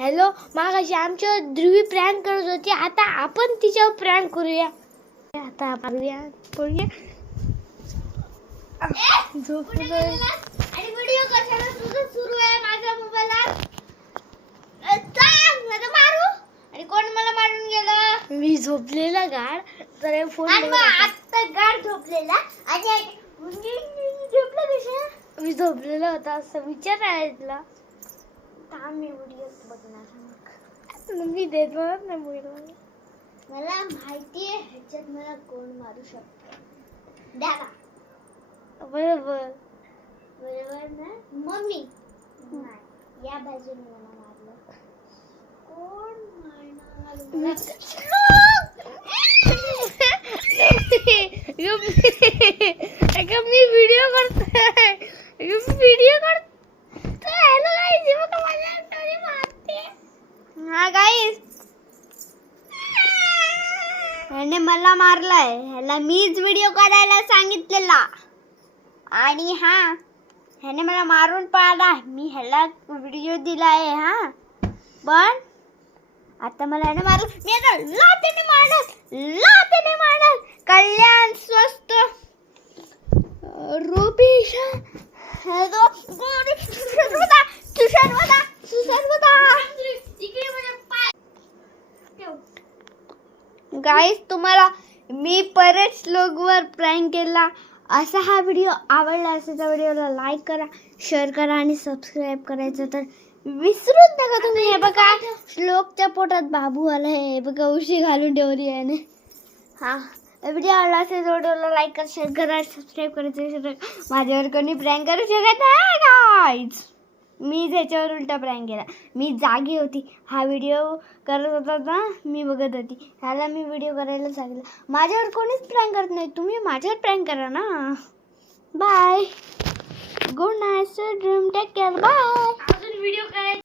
Hello, मागाशी आमच्यावर ध्रुवी prank करत होती, आता आपण तिच्यावर प्रँक करूया. आता पडूया झोपलोय. आणि व्हिडिओ कशाला तुझं सुरू आहे माझ्या मोबाईलवर? मारू. आणि कोण मला मारून गेलं? मी झोपलेला गाड. तर फोन आता गाड झोपलेला. आणि झोपला कशा? मी झोपलेला होता असं विचार आहे तुला. मी व्हिडिओ बघणार. मी देणार नाही मोबाईल. मला माहिती आहे ह्याच्यात मला कोण मारू शकतो. द्या का? बरोबर बरोबर ना मम्मी. नाही, या बाजूने मला मारलं. कोण मारणार? मी व्हिडिओ करतोय. व्हिडिओ करतोय. हॅलो गाईज, बघा मला टोरी मारते. हा गाईज, ह्याने मला मारलाय. ह्याला मीच व्हिडिओ करायला सांगितलेला. आणि हा, ह्याने मला मारून पाहिला. मी ह्याला व्हिडिओ दिला आहे. हा, पण आता मला ह्याने मारलं. मी आता लाथेने मारणार. कल्याण स्वस्त रुपेशा गाईस, तुम्हाला मी परत स्लोगवर प्रँक केला. असा हा व्हिडिओ आवडला असेल तर व्हिडिओला लाईक करा, शेअर करा आणि सबस्क्राईब करायचं तर विसरून नका तुम्ही. हे बघा, श्लोकच्या पोटात बाबू आला आहे. हे बघा, उशी घालून ठेवली आहे. हा, व्हिडिओ आवडला असेल तर व्हिडिओला लाईक करा, शेअर करा, सबस्क्राईब करायचं. माझ्यावर कोणी प्रँक करू शकत नाही गाईज. मी त्याच्यावर उलटा प्रँक केला. मी जागी होती, हा व्हिडिओ करत होता ना, मी बघत होती. ह्याला मी व्हिडिओ करायला सांगितलं. माझ्यावर कोणीच प्रँक करत नाही, तुम्ही माझ्यावर प्रँक करा ना. Bye, good night, sweet dream, take care, bye. अजून व्हिडिओ करायचा.